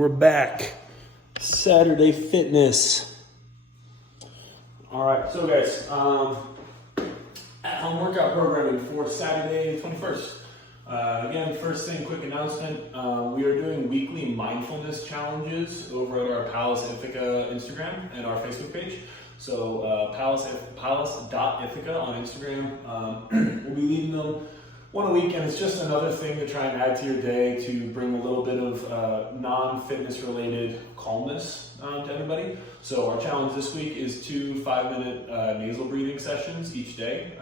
We're back. Saturday fitness. All right, so guys, at-home workout programming for Saturday 21st. Again, first thing, quick announcement. We are doing weekly mindfulness challenges over at our Palace Ithaca Instagram and our Facebook page. So palace.ithaca on Instagram. We'll be leading them one a week, and it's just another thing to try and add to your day to bring a little bit of non-fitness related calmness to everybody. So our challenge this week is 2 5-minute nasal breathing sessions each day.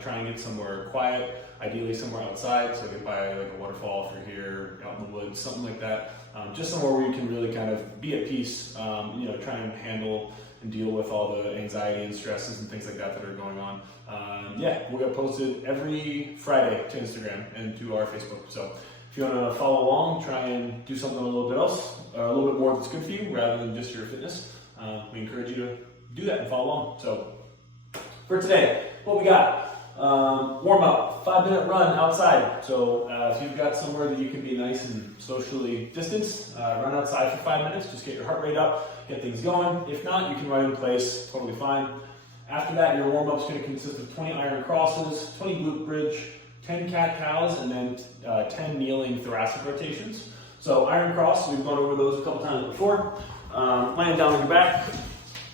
Try and get somewhere quiet, ideally somewhere outside, so get by like a waterfall if you're here, out in the woods, something like that. Just somewhere where you can really kind of be at peace, try and handle and deal with all the anxiety and stresses and things like that that are going on. We'll get posted every Friday to Instagram and to our Facebook. So if you want to follow along, try and do something a little bit else, a little bit more that's good for you rather than just your fitness, we encourage you to do that and follow along. So for today, what we got? Warm up, 5-minute run outside. So if you've got somewhere that you can be nice and socially distanced, run outside for 5 minutes, just get your heart rate up, get things going. If not, you can run in place, totally fine. After that, your warm up is going to consist of 20 iron crosses, 20 glute bridge, 10 cat-cows, and then 10 kneeling thoracic rotations. So iron cross, we've gone over those a couple times before. Laying down on your back,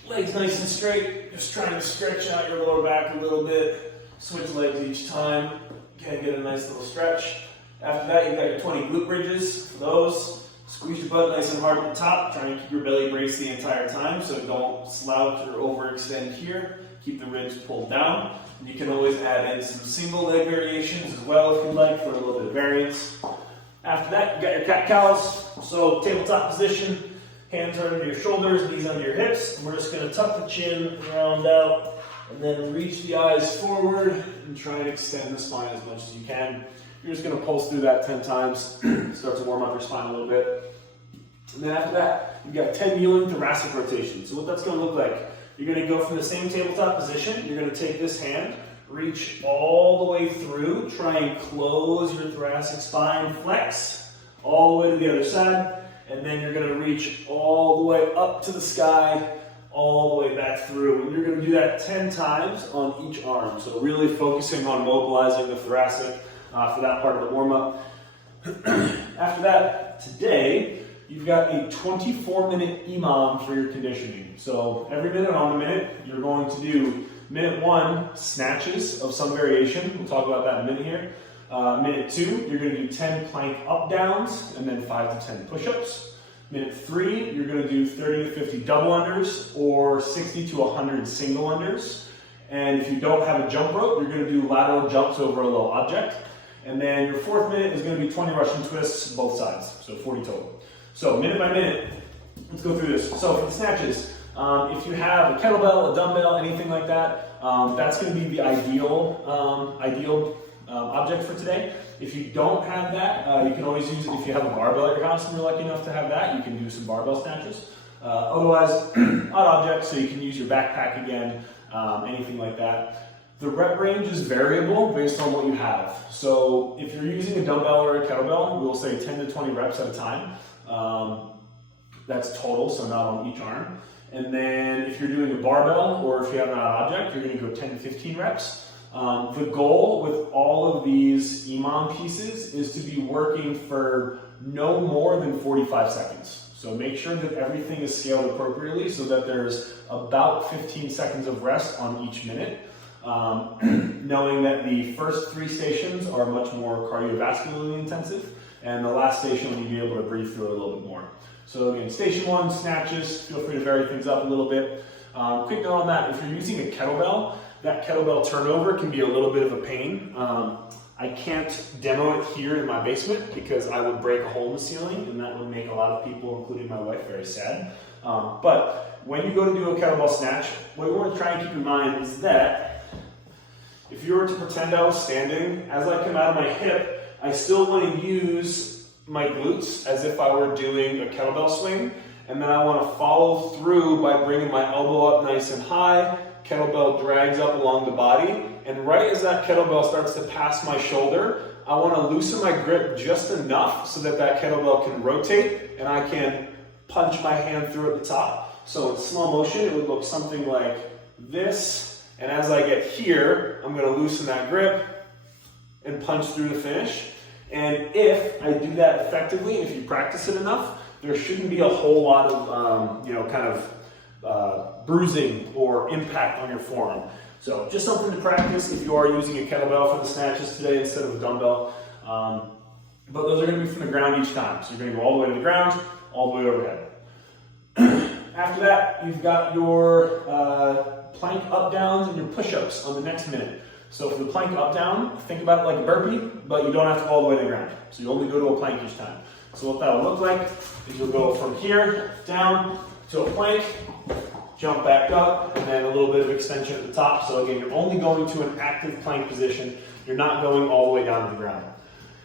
legs nice and straight, just trying to stretch out your lower back a little bit. Switch legs each time, get a nice little stretch. After that, you've got your 20 glute bridges. For those, squeeze your butt nice and hard at the top, trying to keep your belly braced the entire time, so don't slouch or overextend here. Keep the ribs pulled down. And you can always add in some single leg variations as well if you'd like for a little bit of variance. After that, you got your cat-cows. So tabletop position, hands are under your shoulders, knees under your hips. And we're just going to tuck the chin, round out, and then reach the eyes forward and try and extend the spine as much as you can. You're just going to pulse through that 10 times, start to warm up your spine a little bit. And then after that, you've got 10 kneeling thoracic rotations. So what that's going to look like, you're going to go from the same tabletop position, you're going to take this hand, reach all the way through, try and close your thoracic spine, flex all the way to the other side, and then you're going to reach all the way up to the sky, all the way back through. And you're going to do that 10 times on each arm. So really focusing on mobilizing the thoracic for that part of the warm-up. After that, today, you've got a 24-minute EMOM for your conditioning. So every minute on the minute, you're going to do minute 1, snatches of some variation. We'll talk about that in a minute here. Minute 2, you're going to do 10 plank up-downs and then 5 to 10 push-ups. Minute 3, you're going to do 30 to 50 double unders or 60 to 100 single unders. And if you don't have a jump rope, you're going to do lateral jumps over a low object. And then your 4th minute is going to be 20 Russian twists both sides, so 40 total. So minute by minute, let's go through this. So for the snatches, if you have a kettlebell, a dumbbell, anything like that, that's going to be the ideal object for today. If you don't have that, you can always use it. If you have a barbell at your house and you're lucky enough to have that, you can do some barbell snatches. Otherwise, odd objects, so you can use your backpack again, anything like that. The rep range is variable based on what you have. So if you're using a dumbbell or a kettlebell, we'll say 10 to 20 reps at a time. That's total, so not on each arm. And then if you're doing a barbell or if you have an odd object, you're going to go 10 to 15 reps. The goal with all of these EMOM pieces is to be working for no more than 45 seconds. So make sure that everything is scaled appropriately so that there's about 15 seconds of rest on each minute. Knowing that the first 3 stations are much more cardiovascularly intensive, and the last station will be able to breathe through it a little bit more. So again, station 1, snatches, feel free to vary things up a little bit. Quick note on that, if you're using a kettlebell, that kettlebell turnover can be a little bit of a pain. I can't demo it here in my basement because I would break a hole in the ceiling, and that would make a lot of people, including my wife, very sad. But when you go to do a kettlebell snatch, what you want to try and keep in mind is that if you were to pretend I was standing, as I come out of my hip, I still want to use my glutes as if I were doing a kettlebell swing, and then I want to follow through by bringing my elbow up nice and high. Kettlebell drags up along the body, and right as that kettlebell starts to pass my shoulder, I want to loosen my grip just enough so that that kettlebell can rotate and I can punch my hand through at the top. So in slow motion, it would look something like this. And as I get here, I'm gonna loosen that grip and punch through the finish. And if I do that effectively, if you practice it enough, there shouldn't be a whole lot of bruising or impact on your forearm. So just something to practice if you are using a kettlebell for the snatches today instead of a dumbbell. But those are going to be from the ground each time. So you're going to go all the way to the ground, all the way overhead. After that, you've got your plank up downs and your push-ups on the next minute. So for the plank up down, think about it like a burpee, but you don't have to go all the way to the ground. So you only go to a plank each time. So what that'll look like is you'll go from here down to a plank, jump back up, and then a little bit of extension at the top. So again, you're only going to an active plank position. You're not going all the way down to the ground.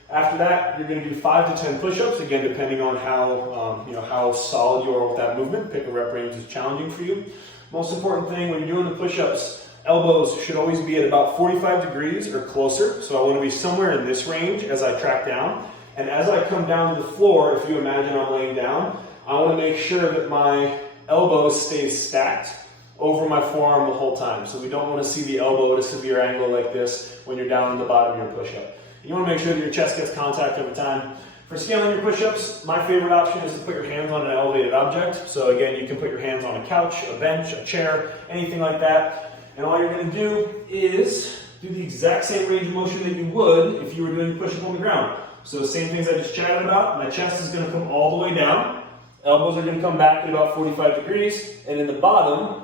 After that, you're going to do 5 to 10 push-ups, again, depending on how solid you are with that movement. Pick a rep range that's challenging for you. Most important thing when you're doing the push-ups, elbows should always be at about 45 degrees or closer. So I want to be somewhere in this range as I track down. And as I come down to the floor, if you imagine I'm laying down, I want to make sure that my elbow stays stacked over my forearm the whole time. So we don't want to see the elbow at a severe angle like this when you're down on the bottom of your push-up. You want to make sure that your chest gets contact every time. For scaling your push-ups, my favorite option is to put your hands on an elevated object. So again, you can put your hands on a couch, a bench, a chair, anything like that. And all you're going to do is do the exact same range of motion that you would if you were doing a push-up on the ground. So the same things I just chatted about. My chest is going to come all the way down. Elbows are going to come back at about 45 degrees. And in the bottom,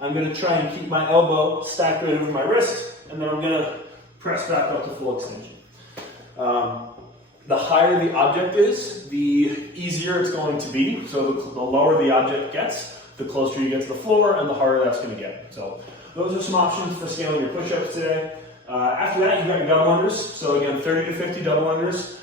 I'm going to try and keep my elbow stacked right over my wrist. And then I'm going to press back up to full extension. The higher the object is, the easier it's going to be. So the lower the object gets, the closer you get to the floor, and the harder that's going to get. So those are some options for scaling your push-ups today. After that, you've got your double unders. So again, 30 to 50 double unders,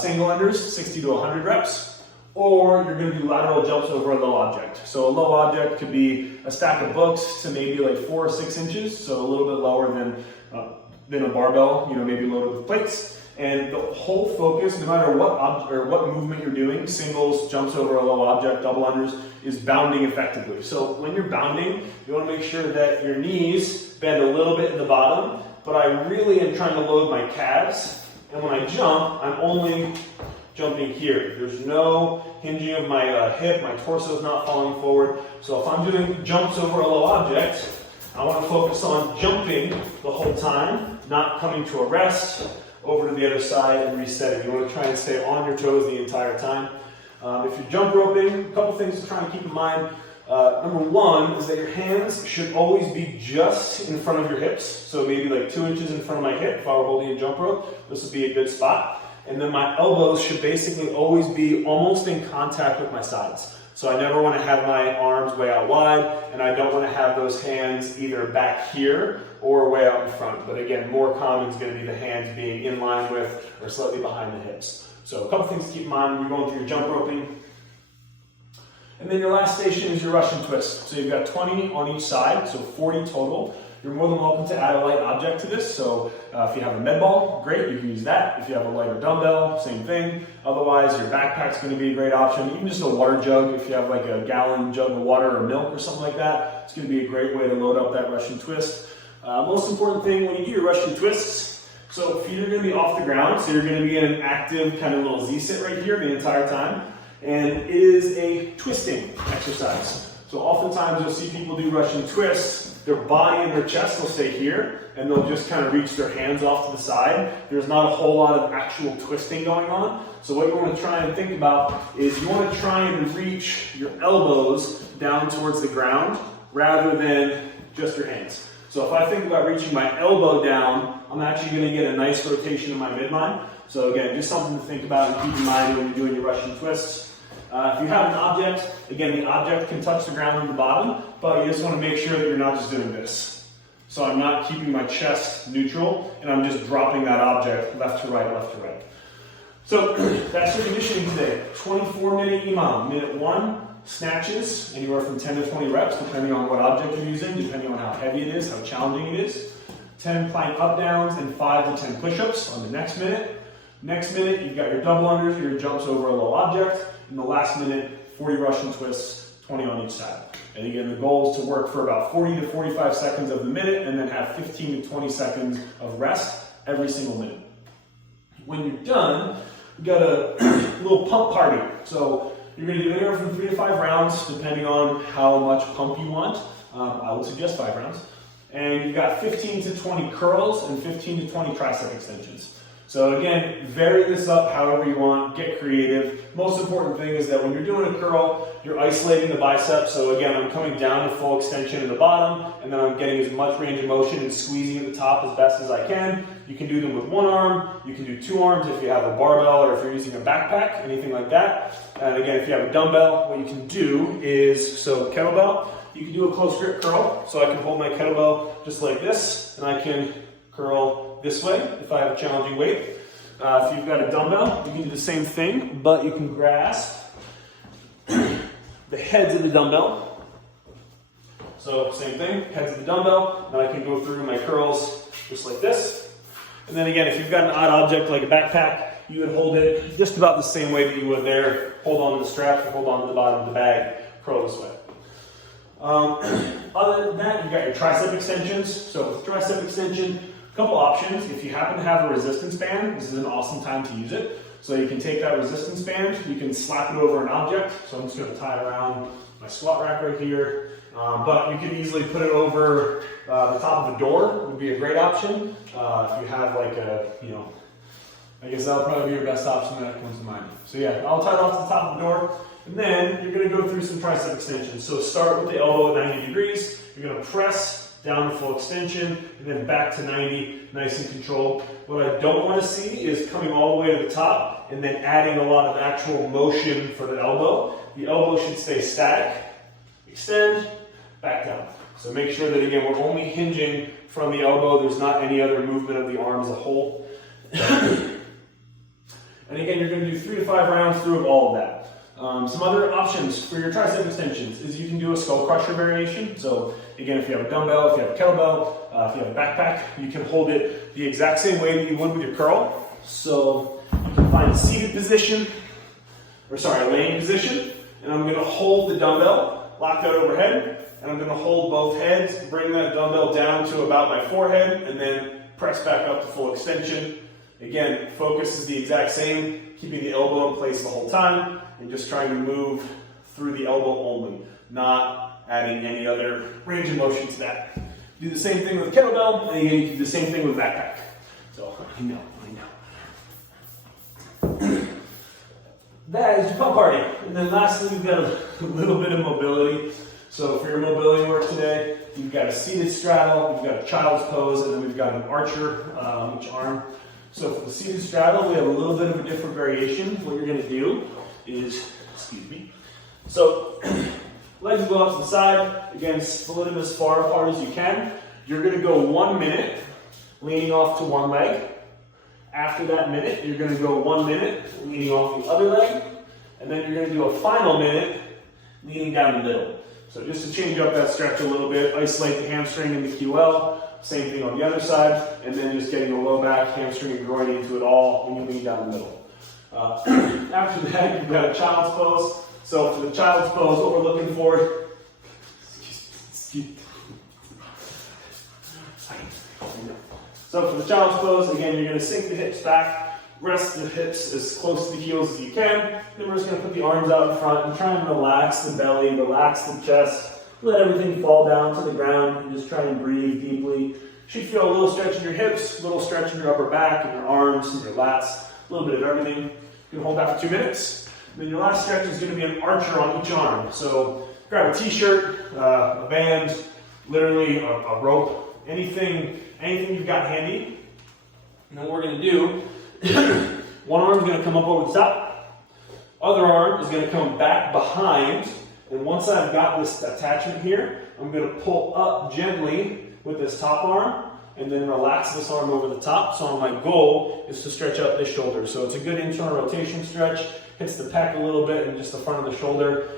single unders, 60 to 100 reps. Or you're going to do lateral jumps over a low object. So a low object could be a stack of books to maybe like 4 or 6 inches, so a little bit lower than a barbell, maybe loaded with plates. And the whole focus, no matter what movement you're doing, singles, jumps over a low object, double unders, is bounding effectively. So when you're bounding, you want to make sure that your knees bend a little bit in the bottom, but I really am trying to load my calves. And when I jump, I'm only jumping here. There's no hinging of my hip, my torso is not falling forward. So if I'm doing jumps over a low object, I want to focus on jumping the whole time, not coming to a rest, over to the other side and resetting. You want to try and stay on your toes the entire time. If you're jump roping, a couple things to try and keep in mind. Number one is that your hands should always be just in front of your hips. So maybe like 2 inches in front of my hip if I were holding a jump rope. This would be a good spot. And then my elbows should basically always be almost in contact with my sides. So I never want to have my arms way out wide, and I don't want to have those hands either back here or way out in front. But again, more common is going to be the hands being in line with or slightly behind the hips. So a couple things to keep in mind when you're going through your jump roping. And then your last station is your Russian twist. So you've got 20 on each side, so 40 total. You're more than welcome to add a light object to this. So if you have a med ball, great, you can use that. If you have a lighter dumbbell, same thing. Otherwise, your backpack's going to be a great option. Even just a water jug, if you have like a gallon jug of water or milk or something like that, it's going to be a great way to load up that Russian twist. Most important thing when you do your Russian twists, so feet are going to be off the ground, so you're going to be in an active kind of little Z-sit right here the entire time. And it is a twisting exercise. So oftentimes you'll see people do Russian twists, their body and their chest will stay here, and they'll just kind of reach their hands off to the side. There's not a whole lot of actual twisting going on. So what you want to try and think about is you want to try and reach your elbows down towards the ground rather than just your hands. So if I think about reaching my elbow down, I'm actually going to get a nice rotation in my midline. So again, just something to think about and keep in mind when you're doing your Russian twists. If you have an object, again, the object can touch the ground on the bottom, but you just want to make sure that you're not just doing this. So I'm not keeping my chest neutral, and I'm just dropping that object left to right, left to right. So that's your conditioning today. 24-minute EMOM. Minute 1, snatches, anywhere from 10 to 20 reps, depending on what object you're using, depending on how heavy it is, how challenging it is. 10 plank up downs and 5 to 10 push-ups on the next minute. Next minute, you've got your double unders, your jumps over a low object. In the last minute, 40 Russian twists, 20 on each side. And again, the goal is to work for about 40 to 45 seconds of the minute and then have 15 to 20 seconds of rest every single minute. When you're done, we got a little pump party. So you're going to do anywhere from 3 to 5 rounds, depending on how much pump you want. I would suggest 5 rounds. And you've got 15 to 20 curls and 15 to 20 tricep extensions. So again, vary this up however you want, get creative. Most important thing is that when you're doing a curl, you're isolating the biceps. So again, I'm coming down to full extension at the bottom, and then I'm getting as much range of motion and squeezing at the top as best as I can. You can do them with one arm, you can do 2 arms if you have a barbell or if you're using a backpack, anything like that. And again, if you have a dumbbell, what you can do is, so kettlebell, you can do a close grip curl. So I can hold my kettlebell just like this, and I can curl this way if I have a challenging weight. If you've got a dumbbell, you can do the same thing, but you can grasp the heads of the dumbbell. So same thing, heads of the dumbbell, then I can go through my curls just like this. And then again, if you've got an odd object like a backpack, you would hold it just about the same way that you would there. Hold on to the strap, hold on to the bottom of the bag, curl this way. Other than that, you've got your tricep extensions. So with tricep extension, a couple options. If you happen to have a resistance band, this is an awesome time to use it. So you can take that resistance band, you can slap it over an object. So I'm just going to tie it around my squat rack right here. But you can easily put it over the top of a door, would be a great option. If you have like a, I guess that'll probably be your best option that comes to mind. So yeah, I'll tie it off to the top of the door. And then you're going to go through some tricep extensions. So start with the elbow at 90 degrees. You're going to press down to full extension, and then back to 90, nice and controlled. What I don't want to see is coming all the way to the top and then adding a lot of actual motion for the elbow. The elbow should stay static, extend, back down. So make sure that, again, we're only hinging from the elbow. There's not any other movement of the arm as a whole. And again, you're going to do 3 to 5 rounds through of all of that. Some other options for your tricep extensions is you can do a skull crusher variation. So again, if you have a dumbbell, if you have a kettlebell, if you have a backpack, you can hold it the exact same way that you would with your curl. So you can find a seated position, a laying position, and I'm going to hold the dumbbell locked out overhead, and I'm going to hold both heads, bring that dumbbell down to about my forehead, and then press back up to full extension. Again, focus is the exact same, keeping the elbow in place the whole time, and just trying to move through the elbow only, not adding any other range of motion to that. Do the same thing with kettlebell, and again, you can do the same thing with backpack. So, I know. That is your pump party. And then lastly, we've got a little bit of mobility. So for your mobility work today, you've got a seated straddle, you've got a child's pose, and then we've got an archer on each arm. So for the seated straddle, we have a little bit of a different variation. What you're going to do is, so legs go out to the side, again, split them as far apart as you can. You're going to go 1 minute leaning off to one leg. After that minute, you're going to go 1 minute leaning off the other leg, and then you're going to do a final minute leaning down the middle. So just to change up that stretch a little bit, isolate the hamstring and the QL, same thing on the other side, and then just getting the low back, hamstring, and groin into it all when you lean down the middle. After that, you've got a child's pose. So for the child's pose, what we're looking for, so for the child's pose, again, you're going to sink the hips back, rest the hips as close to the heels as you can. Then we're just going to put the arms out in front and try and relax the belly, relax the chest, let everything fall down to the ground, and just try and breathe deeply. You should feel a little stretch in your hips, a little stretch in your upper back, and your arms, and your lats, a little bit of everything. You can hold that for 2 minutes. And then your last stretch is going to be an archer on each arm. So grab a t-shirt, a band, literally a rope, anything you've got handy. And then what we're going to do, one arm is going to come up over the top, other arm is going to come back behind, and once I've got this attachment here, I'm going to pull up gently with this top arm, and then relax this arm over the top. So my goal is to stretch up this shoulder. So it's a good internal rotation stretch, hits the pec a little bit and just the front of the shoulder.